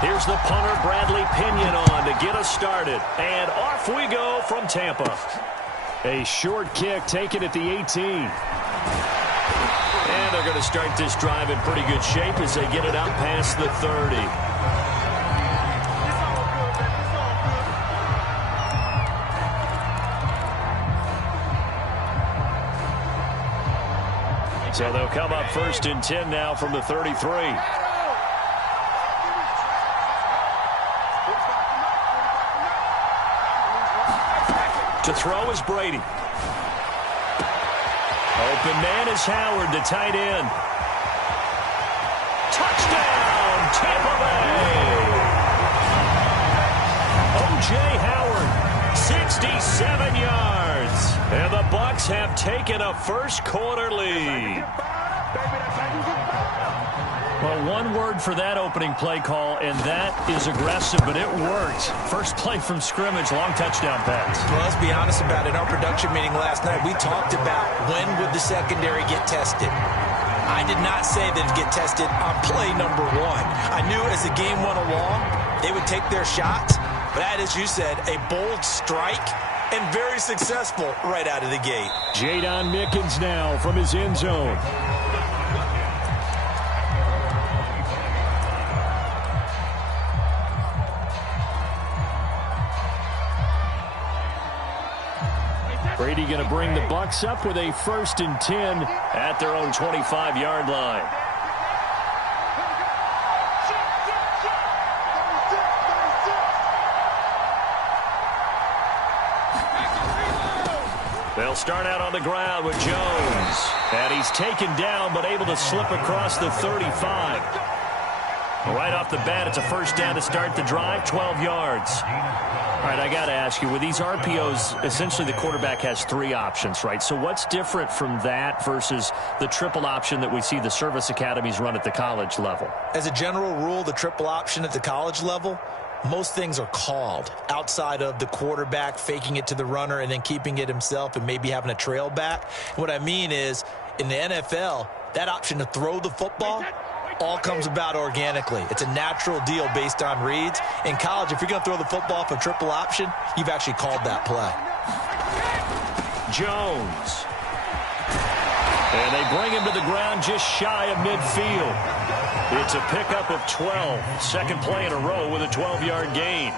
Here's the punter, Bradley Pinion, on to get us started. And off we go from Tampa. A short kick taken at the 18. And they're going to start this drive in pretty good shape as they get it out past the 30. So they'll come up 1st and 10 now from the 33. To throw is Brady. Open man is Howard, the tight end. Touchdown, Tampa Bay! O.J. Howard, 67 yards. And the Bucs have taken a first-quarter lead. Well, one word for that opening play call, and that is aggressive, but it worked. First play from scrimmage, long touchdown pass. Well, let's be honest about it. In our production meeting last night, we talked about when would the secondary get tested. I did not say that it'd get tested on play number 1. I knew as the game went along, they would take their shots. But that, as you said, a bold strike and very successful right out of the gate. Jadon Mickens now from his end zone. Brady going to bring the Bucs up with a 1st and 10 at their own 25-yard line. They'll start out on the ground with Jones. And he's taken down but able to slip across the 35. Right off the bat, it's a 1st down to start the drive, 12 yards. All right, I got to ask you, with these RPOs, essentially the quarterback has 3 options, right? So what's different from that versus the triple option that we see the service academies run at the college level? As a general rule, the triple option at the college level, most things are called outside of the quarterback faking it to the runner and then keeping it himself and maybe having a trail back. What I mean is, in the NFL, that option to throw the football all comes about organically. It's a natural deal based on reads. In college, if you're going to throw the football for triple option, you've actually called that play. Jones. And they bring him to the ground just shy of midfield. It's a pickup of 12. Second play in a row with a 12-yard gain.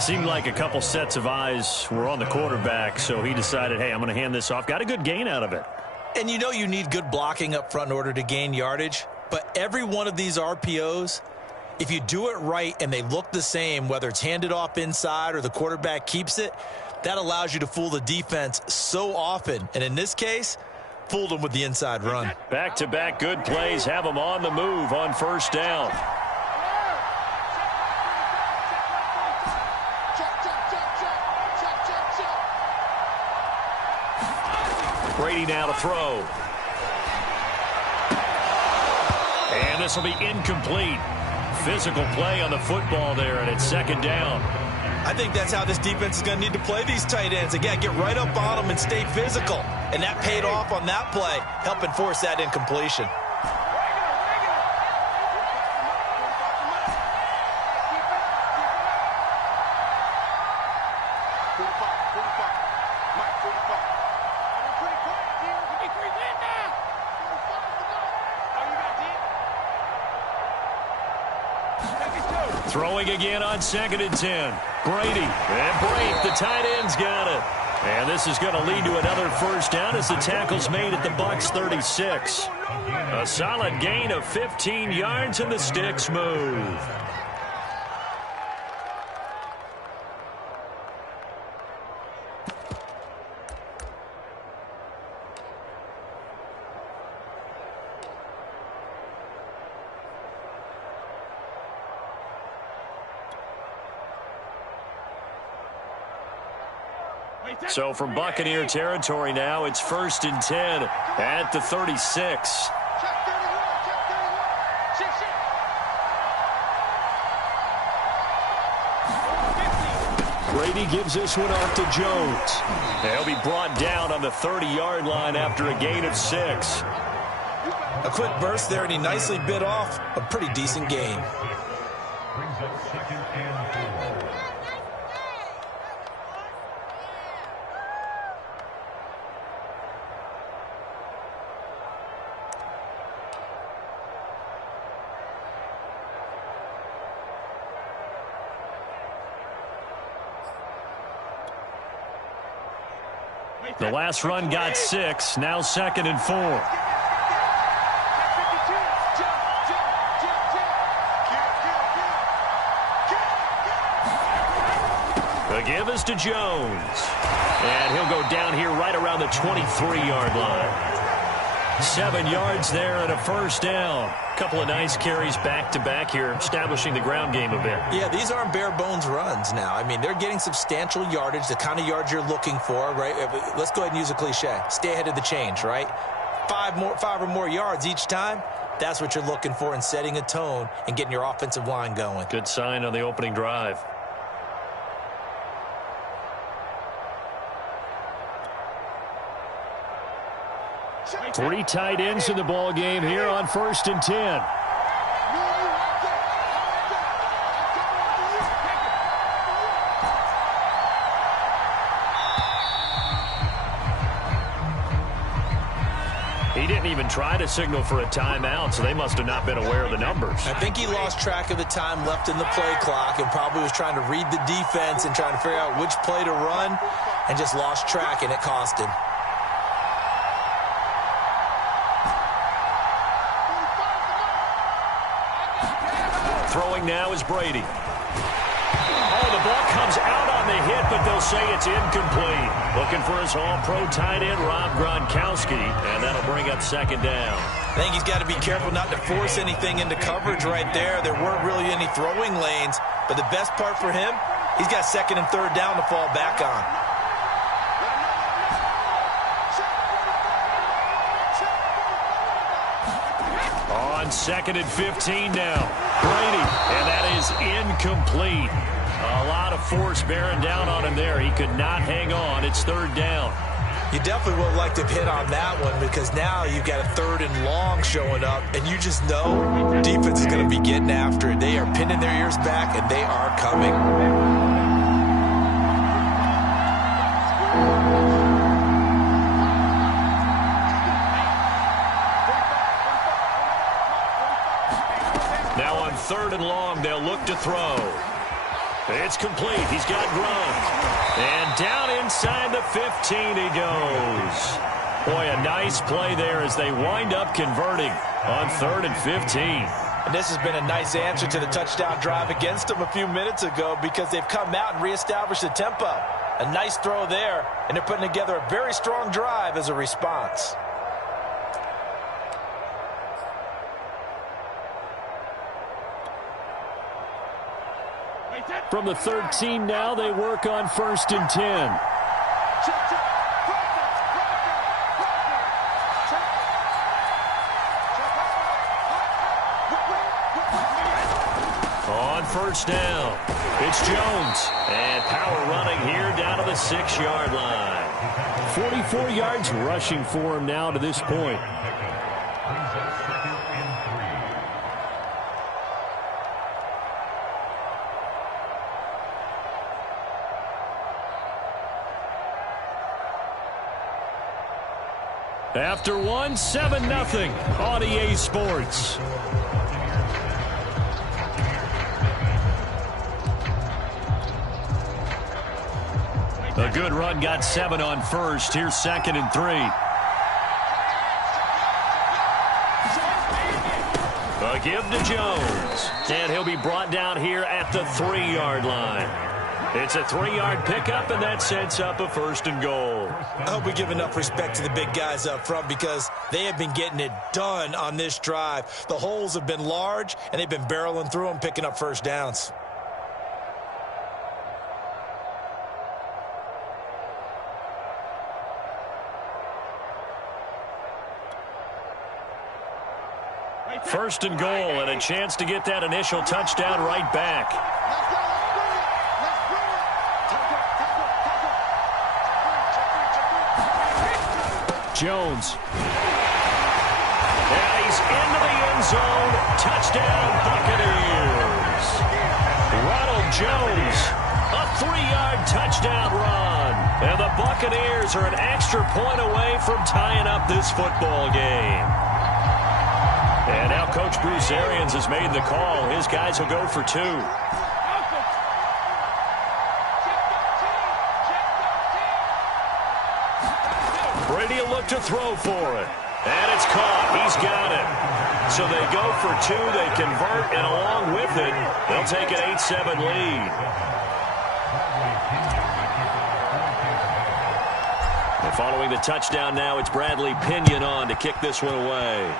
Seemed like a couple sets of eyes were on the quarterback, so he decided, hey, I'm going to hand this off. Got a good gain out of it. And you know you need good blocking up front in order to gain yardage. But every one of these RPOs, if you do it right and they look the same, whether it's handed off inside or the quarterback keeps it, that allows you to fool the defense so often. And in this case, fooled them with the inside run. Back-to-back good plays have them on the move on 1st down. Brady now to throw. And this will be incomplete. Physical play on the football there, and it's 2nd down. I think that's how this defense is going to need to play these tight ends. Again, get right up on them and stay physical. And that paid off on that play, helping force that incompletion. Throwing again on 2nd and 10. Brady. And Brate, the tight end's got it. And this is going to lead to another 1st down as the tackle's made at the Bucs 36. A solid gain of 15 yards and the sticks move. So from Buccaneer territory now, it's 1st and 10 at the 36. Brady gives this one off to Jones. He'll be brought down on the 30-yard line after a gain of 6. A quick burst there, and he nicely bit off a pretty decent gain. Brings up 2nd and 4. The last run got 6. Now 2nd and 4. The give is to Jones. And he'll go down here right around the 23-yard line. 7 yards there and a first down. A couple of nice carries back-to-back here, establishing the ground game a bit. Yeah, these aren't bare-bones runs now. I mean, they're getting substantial yardage, the kind of yards you're looking for, right? Let's go ahead and use a cliche. Stay ahead of the change, right? 5 or more yards each time. That's what you're looking for in setting a tone and getting your offensive line going. Good sign on the opening drive. Three tight ends in the ball game here on 1st and 10. He didn't even try to signal for a timeout, so they must have not been aware of the numbers. I think he lost track of the time left in the play clock and probably was trying to read the defense and trying to figure out which play to run and just lost track, and it cost him. Throwing now is Brady. Oh, the ball comes out on the hit, but they'll say it's incomplete. Looking for his All-Pro tight end, Rob Gronkowski, and that'll bring up 2nd down. I think he's got to be careful not to force anything into coverage right there. There weren't really any throwing lanes, but the best part for him, he's got 2nd and 3rd down to fall back on. On 2nd and 15 now. Brady, and that is incomplete. A lot of force bearing down on him there. He could not hang on. It's 3rd down. You definitely would like to have hit on that one because now you've got a 3rd and long showing up, and you just know defense is going to be getting after it. They are pinning their ears back, and they are coming. Now on 3rd and long, they'll look to throw. It's complete. He's got Gronk. And down inside the 15 he goes. Boy, a nice play there as they wind up converting on 3rd and 15. And this has been a nice answer to the touchdown drive against them a few minutes ago because they've come out and reestablished the tempo. A nice throw there, and they're putting together a very strong drive as a response. From the 13 now, they work on 1st and 10. On 1st down, it's Jones. And power running here down to the 6-yard line. 44 yards rushing for him now to this point. After 1, 7-0 on EA Sports. A good run got 7 on 1st. Here's 2nd and 3. A give to Jones. And he'll be brought down here at the 3-yard line. It's a 3-yard pickup, and that sets up a 1st and goal. I hope we give enough respect to the big guys up front because they have been getting it done on this drive. The holes have been large, and they've been barreling through them, picking up 1st downs. First and goal, and a chance to get that initial touchdown right back. Jones. And he's into the end zone. Touchdown, Buccaneers. Ronald Jones, a 3-yard touchdown run. And the Buccaneers are an extra point away from tying up this football game. And now Coach Bruce Arians has made the call. His guys will go for 2. Brady will look to throw for it. And it's caught. He's got it. So they go for 2. They convert, and along with it, they'll take an 8-7 lead. And following the touchdown now, it's Bradley Pinion on to kick this one away.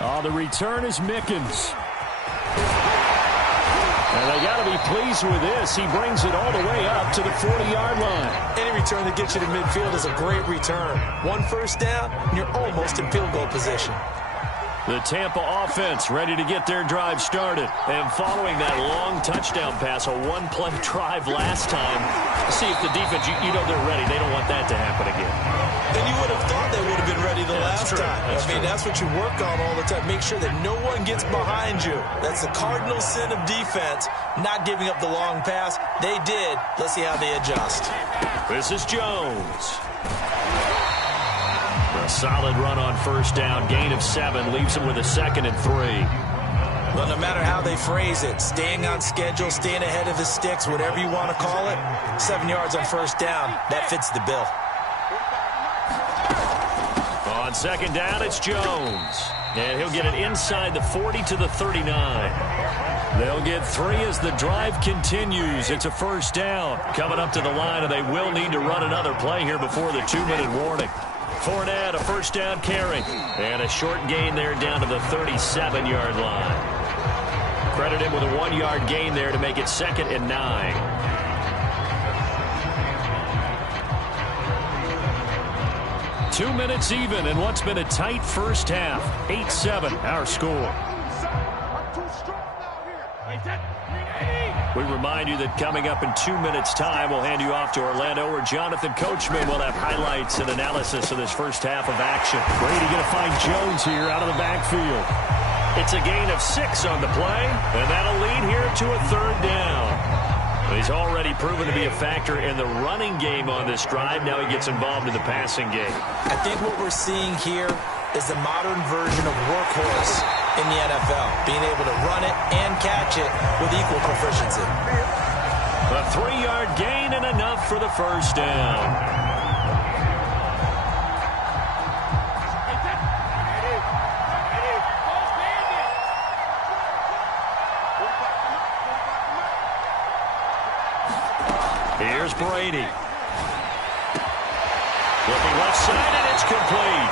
Oh, the return is Mickens. And they got to be pleased with this. He brings it all the way up to the 40-yard line. Any return that gets you to midfield is a great return. 1 first down, and you're almost in field goal position. The Tampa offense ready to get their drive started. And following that long touchdown pass, a one-play drive last time, see if the defense, you know they're ready. They don't want that to happen again. And you would have thought they would have been ready the last time. That's what you work on all the time. Make sure that no one gets behind you. That's the cardinal sin of defense, not giving up the long pass. They did. Let's see how they adjust. This is Jones. A solid run on first down. Gain of 7 leaves him with a 2nd and 3. Well, no matter how they phrase it, staying on schedule, staying ahead of the sticks, whatever you want to call it, 7 yards on first down, that fits the bill. On second down, it's Jones. And he'll get it inside the 40 to the 39. They'll get 3 as the drive continues. It's a first down. Coming up to the line, and they will need to run another play here before the 2-minute warning. Fournette, a first down carry. And a short gain there down to the 37-yard line. Credit him with a 1-yard gain there to make it 2nd and 9. Two minutes even in what's been a tight first half. 8-7, our score. We remind you that coming up in 2 minutes' time, we'll hand you off to Orlando, where Jonathan Coachman will have highlights and analysis of this first half of action. Brady going to find Jones here out of the backfield. It's a gain of 6 on the play, and that'll lead here to a 3rd down. He's already proven to be a factor in the running game on this drive. Now he gets involved in the passing game. I think what we're seeing here is the modern version of workhorse in the NFL, being able to run it and catch it with equal proficiency. A 3-yard gain and enough for the first down. Here's Brady. Looking left side, and it's complete.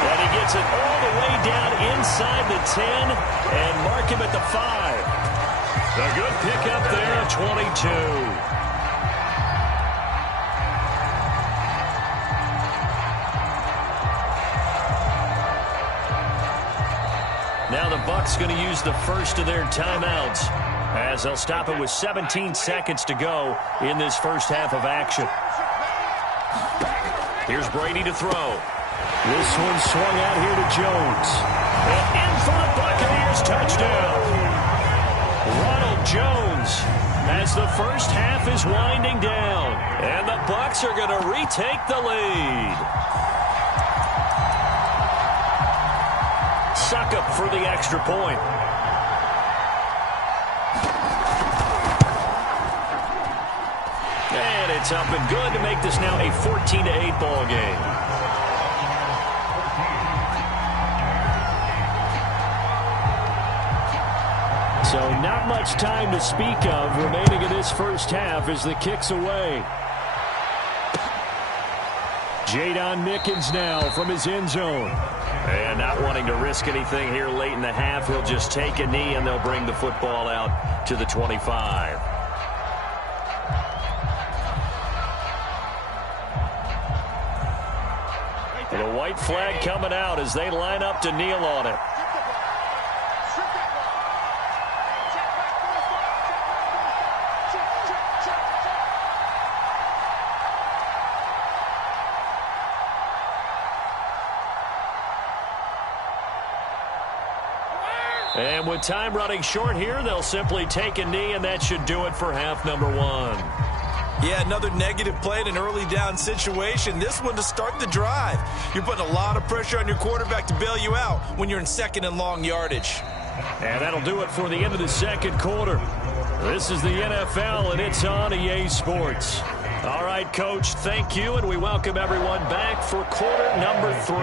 And he gets it all the way down inside the 10 and mark him at the 5. A good pickup there at 22. Now the Bucs going to use the first of their timeouts, as they'll stop it with 17 seconds to go in this first half of action. Here's Brady to throw. This one swung out here to Jones. And in for the Buccaneers touchdown. Ronald Jones, as the first half is winding down. And the Bucs are going to retake the lead. Succop for the extra point. And it's up and good to make this now a 14-8 ball game. So not much time to speak of remaining in this first half as the kick's away. Jadon Mickens now from his end zone. And not wanting to risk anything here late in the half, he'll just take a knee and they'll bring the football out to the 25. And a white flag coming out as they line up to kneel on it. And with time running short here, they'll simply take a knee, and that should do it for half number one. Yeah, another negative play in an early down situation. This one to start the drive. You're putting a lot of pressure on your quarterback to bail you out when you're in second and long yardage. And that'll do it for the end of the second quarter. This is the NFL, and it's on EA Sports. All right, Coach, thank you, and we welcome everyone back for quarter number 3.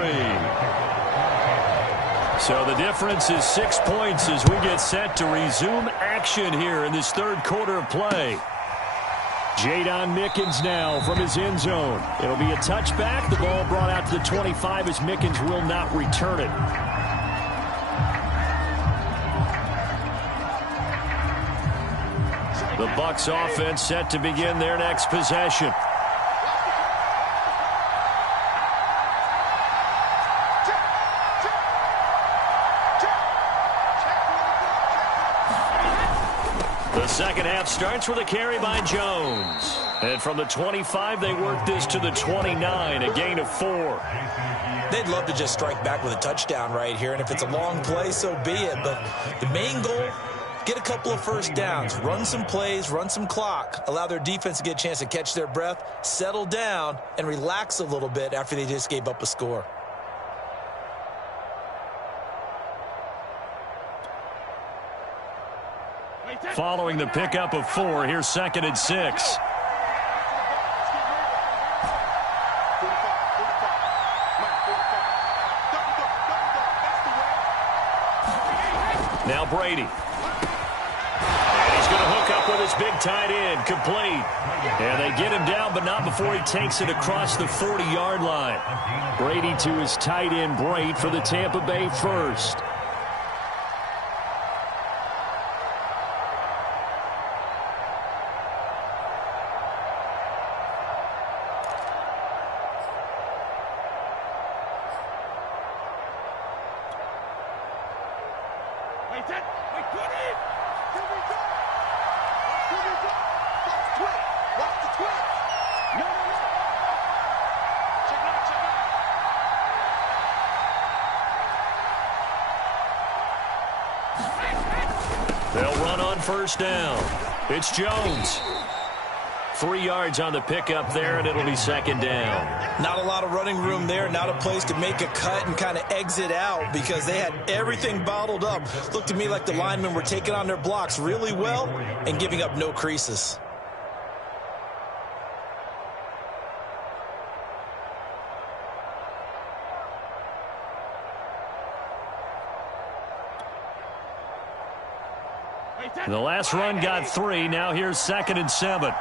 So the difference is 6 points as we get set to resume action here in this third quarter of play. Jadon Mickens now from his end zone. It'll be a touchback. The ball brought out to the 25 as Mickens will not return it. The Bucs offense set to begin their next possession. The second half starts with a carry by Jones. And from the 25, they work this to the 29, a gain of 4. They'd love to just strike back with a touchdown right here, and if it's a long play, so be it. But the main goal, get a couple of first downs, run some plays, run some clock, allow their defense to get a chance to catch their breath, settle down, and relax a little bit after they just gave up a score. Following the pickup of 4, here's 2nd and 6. Now Brady. And he's going to hook up with his big tight end, complete. And they get him down, but not before he takes it across the 40-yard line. Brady to his tight end, Braid, for the Tampa Bay first. They'll run on first down. It's Jones. 3 yards on the pickup there, and it'll be 2nd down. Not a lot of running room there, not a place to make a cut and kind of exit out because they had everything bottled up. Looked to me like the linemen were taking on their blocks really well and giving up no creases. The last run got 3. Now here's 2nd and 7.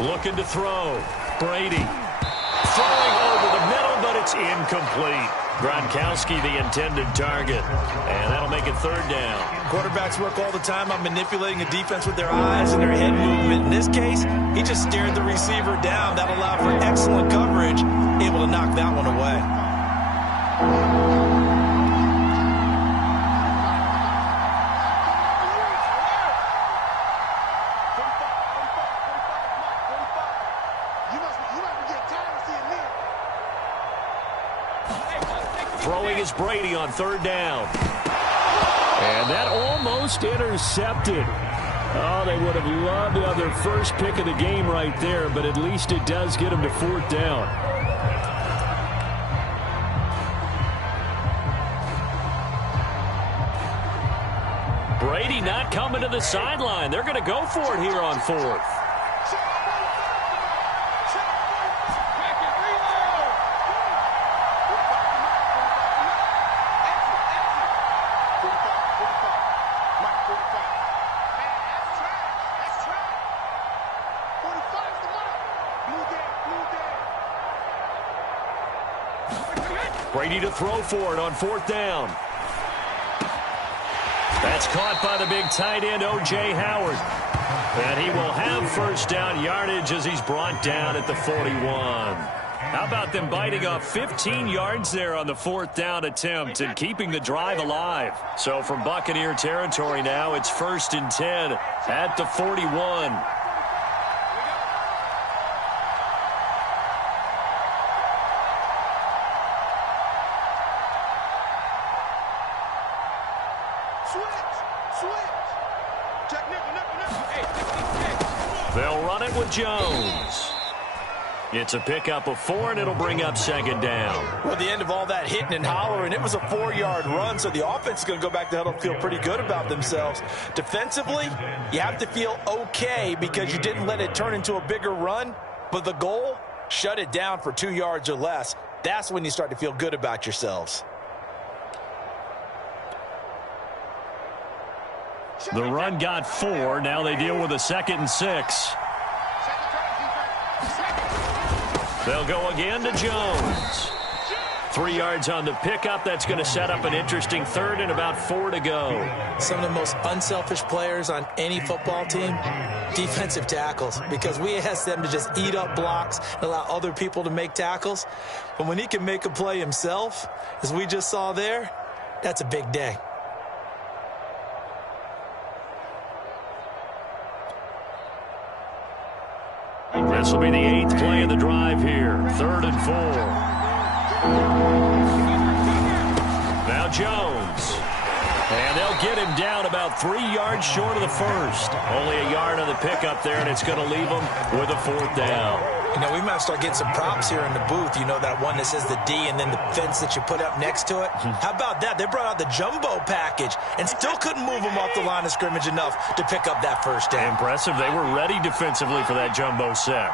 Looking to throw. Brady. Throwing over the middle, but it's incomplete. Gronkowski, the intended target. And that'll make it 3rd down. Quarterbacks work all the time on manipulating the defense with their eyes and their head movement. In this case, he just stared the receiver down. That allowed for excellent coverage, able to knock that one away. Throwing is Brady on 3rd down. And that almost intercepted. Oh, they would have loved to have their first pick of the game right there, but at least it does get them to 4th down. Brady not coming to the sideline. They're going to go for it here on 4th. Brady to throw for it on 4th down. That's caught by the big tight end, O.J. Howard. And he will have first down yardage as he's brought down at the 41. How about them biting off 15 yards there on the 4th down attempt and keeping the drive alive? So from Buccaneer territory now, it's 1st and 10 at the 41. They'll run it with Jones. It's a pickup of 4, and it'll bring up 2nd down. Well, at the end of all that hitting and hollering, it was a 4-yard run, so the offense is going to go back to huddle and feel pretty good about themselves. Defensively, you have to feel okay because you didn't let it turn into a bigger run, but the goal, shut it down for 2 yards or less. That's when you start to feel good about yourselves. The run got 4. Now they deal with a 2nd and 6. They'll go again to Jones. 3 yards on the pickup. That's going to set up an interesting 3rd and about 4 to go. Some of the most unselfish players on any football team, defensive tackles, because we ask them to just eat up blocks and allow other people to make tackles. But when he can make a play himself, as we just saw there, that's a big day. This will be the 8th play of the drive here. 3rd and 4. Now Jones. And they'll get him down about 3 yards short of the 1st. Only a yard on the pickup there, and it's going to leave him with a 4th down. You know, we might start getting some props here in the booth. You know, that one that says the D and then the fence that you put up next to it? How about that? They brought out the jumbo package and still couldn't move them off the line of scrimmage enough to pick up that 1st down. Impressive. They were ready defensively for that jumbo set.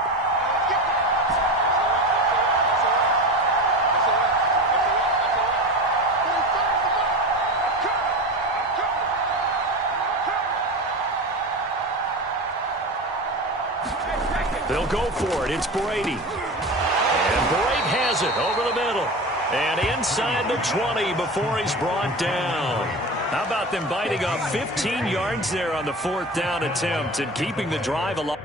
They'll go for it. It's Brady. And Brady has it over the middle. And inside the 20 before he's brought down. How about them biting off 15 yards there on the 4th down attempt and keeping the drive alive?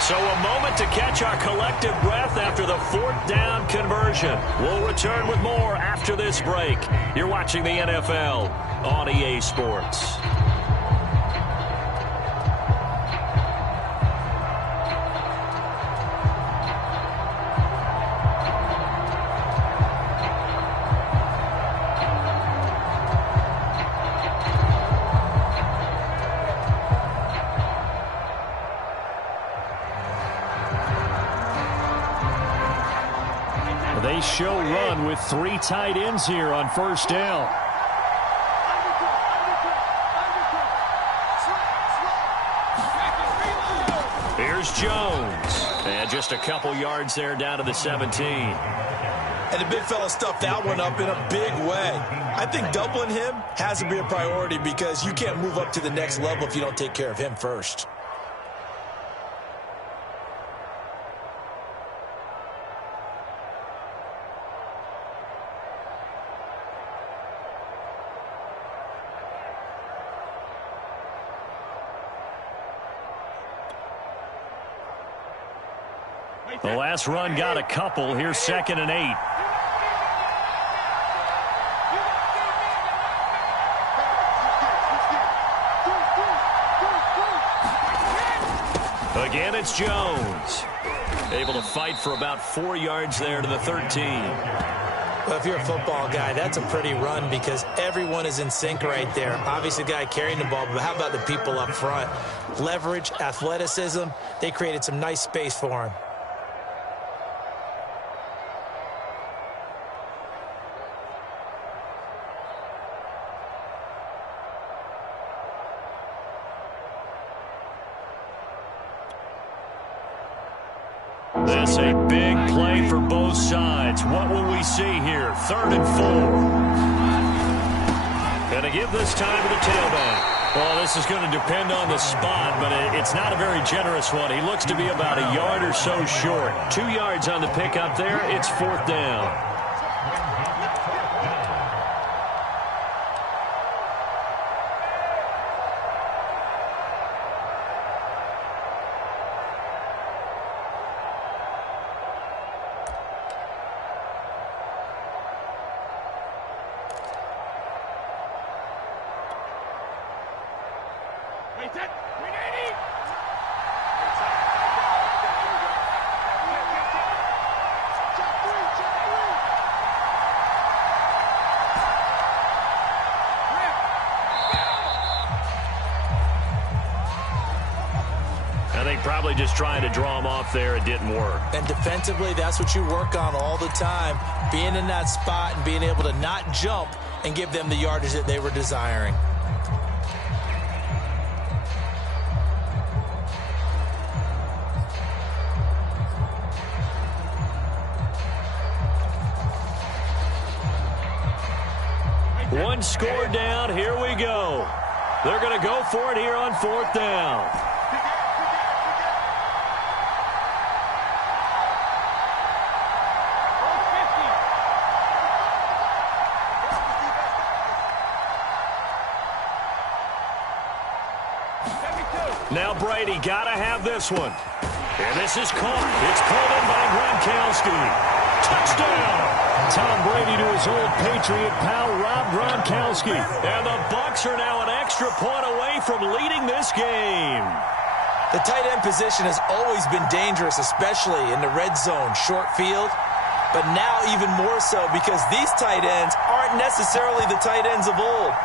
So a moment to catch our collective breath after the 4th down conversion. We'll return with more after this break. You're watching the NFL on EA Sports. They show run with 3 tight ends here on 1st down. Here's Jones. And just a couple yards there down to the 17. And the big fella stuffed that one up in a big way. I think doubling him has to be a priority because you can't move up to the next level if you don't take care of him first. The last run got a couple. Here's 2nd and 8. Again, it's Jones. Able to fight for about 4 yards there to the 13. Well, if you're a football guy, that's a pretty run because everyone is in sync right there. Obviously, the guy carrying the ball, but how about the people up front? Leverage, athleticism, they created some nice space for him. That's a big play for both sides. What will we see here? 3rd and 4. Going to give this time to the tailback. Well, this is going to depend on the spot, but it's not a very generous one. He looks to be about a yard or so short. 2 yards on the pickup there. It's 4th down. Probably just trying to draw him off there. It didn't work. And defensively, that's what you work on all the time. Being in that spot and being able to not jump and give them the yardage that they were desiring. One score down. Here we go. They're going to go for it here on 4th down. Now Brady got to have this one. And this is caught. It's pulled in by Gronkowski. Touchdown! Tom Brady to his old Patriot pal, Rob Gronkowski. And the Bucs are now an extra point away from leading this game. The tight end position has always been dangerous, especially in the red zone, short field. But now even more so because these tight ends aren't necessarily the tight ends of old.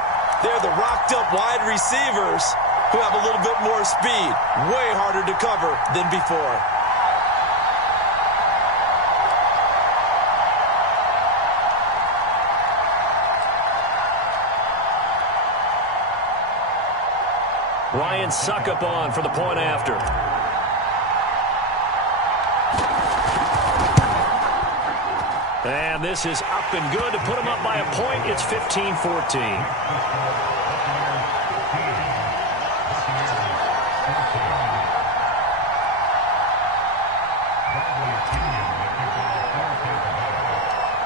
They're the rocked-up wide receivers who have a little bit more speed. Way harder to cover than before. Ryan Suckup on for the point after. And this is up and good to put him up by a point. It's 15-14.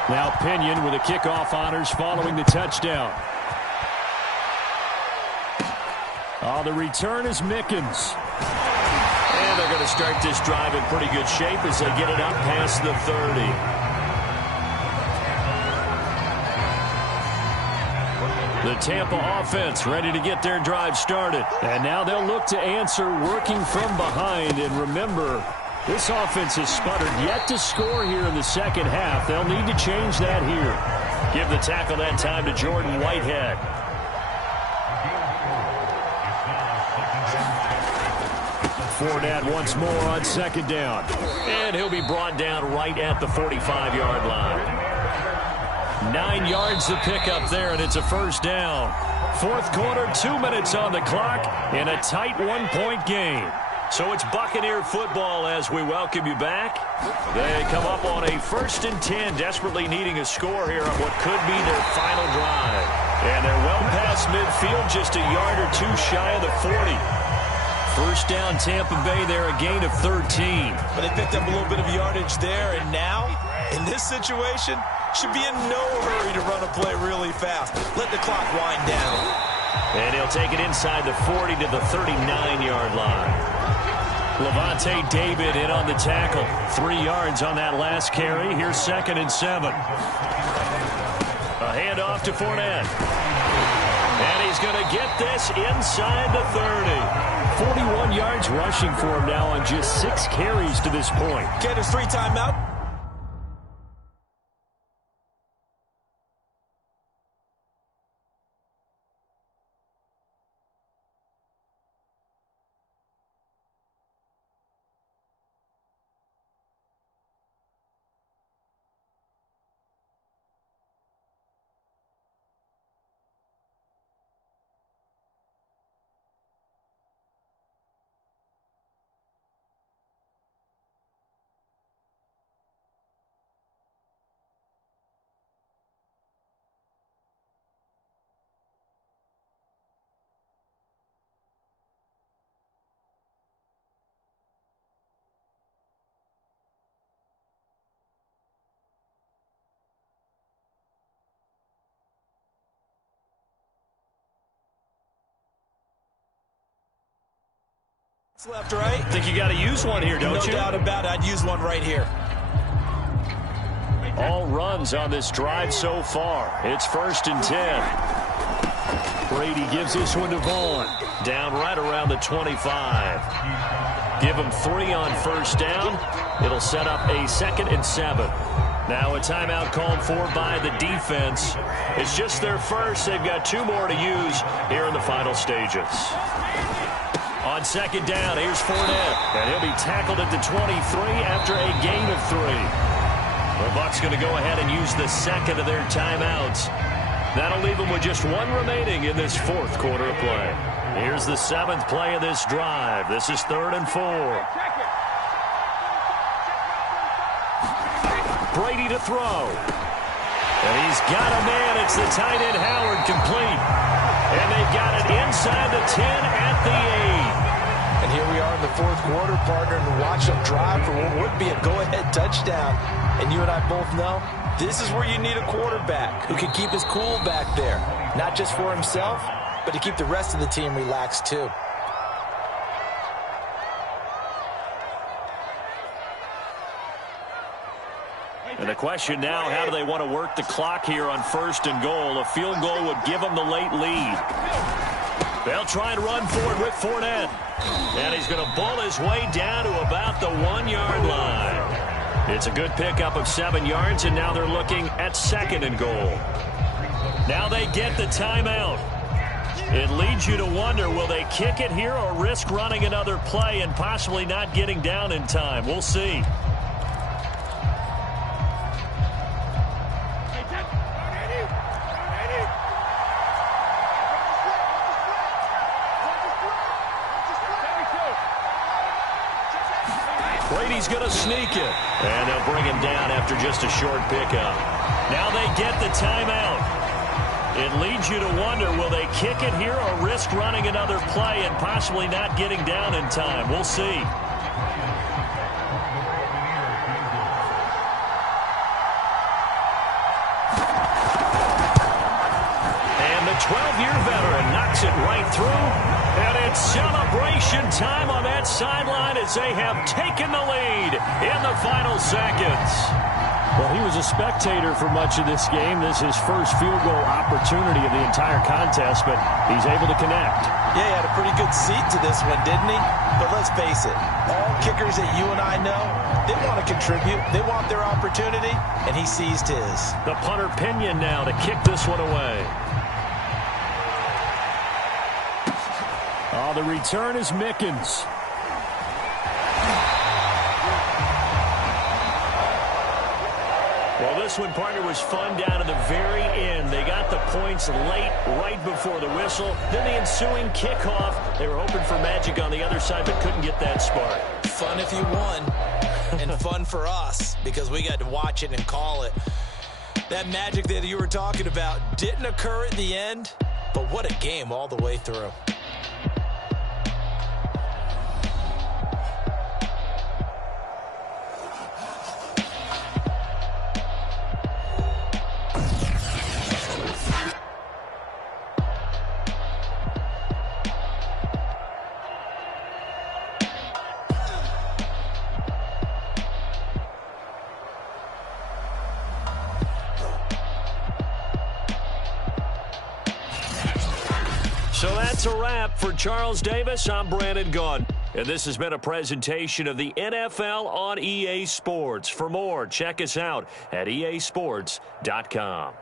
Now Pinion with the kickoff honors following the touchdown. The return is Mickens. And they're going to start this drive in pretty good shape as they get it up past the 30. The Tampa offense ready to get their drive started. And now they'll look to answer working from behind. And remember, this offense has sputtered yet to score here in the second half. They'll need to change that here. Give the tackle that time to Jordan Whitehead. Fournette once more on 2nd down. And he'll be brought down right at the 45-yard line. 9 yards to pick up there, and it's a 1st down. 4th quarter, 2 minutes on the clock, in a tight 1-point game. So it's Buccaneer football as we welcome you back. They come up on a 1st and 10, desperately needing a score here on what could be their final drive. And they're well past midfield, just a yard or two shy of the 40. 1st down, Tampa Bay there, a gain of 13. But they picked up a little bit of yardage there, and now, in this situation, should be in no hurry to run a play really fast. Let the clock wind down. And he'll take it inside the 40 to the 39-yard line. Levante David in on the tackle. 3 yards on that last carry. Here's 2nd and 7. A handoff to Fournette. And he's going to get this inside the 30. 41 yards rushing for him now on just 6 carries to this point. Get his 3 timeout. Left, right. I think you got to use one here, don't you? No doubt about it. I'd use one right here. All runs on this drive so far. It's 1st and 10. Brady gives this one to Vaughn. Down right around the 25. Give him 3 on 1st down. It'll set up a 2nd and 7. Now a timeout called for by the defense. It's just their first. They've got 2 more to use here in the final stages. On 2nd down, here's Fournette. And he'll be tackled at the 23 after a gain of 3. The Bucs going to go ahead and use the 2nd of their timeouts. That'll leave them with just 1 remaining in this 4th quarter of play. Here's the 7th play of this drive. This is 3rd and 4. Brady to throw. And he's got a man. It's the tight end Howard, complete. And they've got it inside the 10 at the 8. And here we are in the 4th quarter, partner, and watch them drive for what would be a go-ahead touchdown. And you and I both know this is where you need a quarterback who can keep his cool back there. Not just for himself, but to keep the rest of the team relaxed too. And the question now, how do they want to work the clock here on 1st and goal? A field goal would give them the late lead. They'll try and run forward with Fournette. And he's going to bull his way down to about the 1-yard line. It's a good pickup of 7 yards, and now they're looking at 2nd and goal. Now they get the timeout. It leads you to wonder, will they kick it here or risk running another play and possibly not getting down in time? We'll see. Brady's going to sneak it. And they'll bring him down after just a short pickup. Now they get the timeout. It leads you to wonder, will they kick it here or risk running another play and possibly not getting down in time? We'll see. And the 12-year veteran knocks it right through. And it's celebration time on that sideline as they have taken the lead in the final seconds. Well, he was a spectator for much of this game. This is his first field goal opportunity of the entire contest, but he's able to connect. Yeah, he had a pretty good seat to this one, didn't he? But let's face it, all kickers that you and I know, they want to contribute. They want their opportunity, and he seized his. The punter Pinion now to kick this one away. Oh, the return is Mickens. Well, this one, partner, was fun down to the very end. They got the points late, right before the whistle. Then the ensuing kickoff. They were hoping for magic on the other side, but couldn't get that spark. Fun if you won, and fun for us, because we got to watch it and call it. That magic that you were talking about didn't occur at the end, but what a game all the way through. So that's a wrap for Charles Davis. I'm Brandon Gunn. And this has been a presentation of the NFL on EA Sports. For more, check us out at easports.com.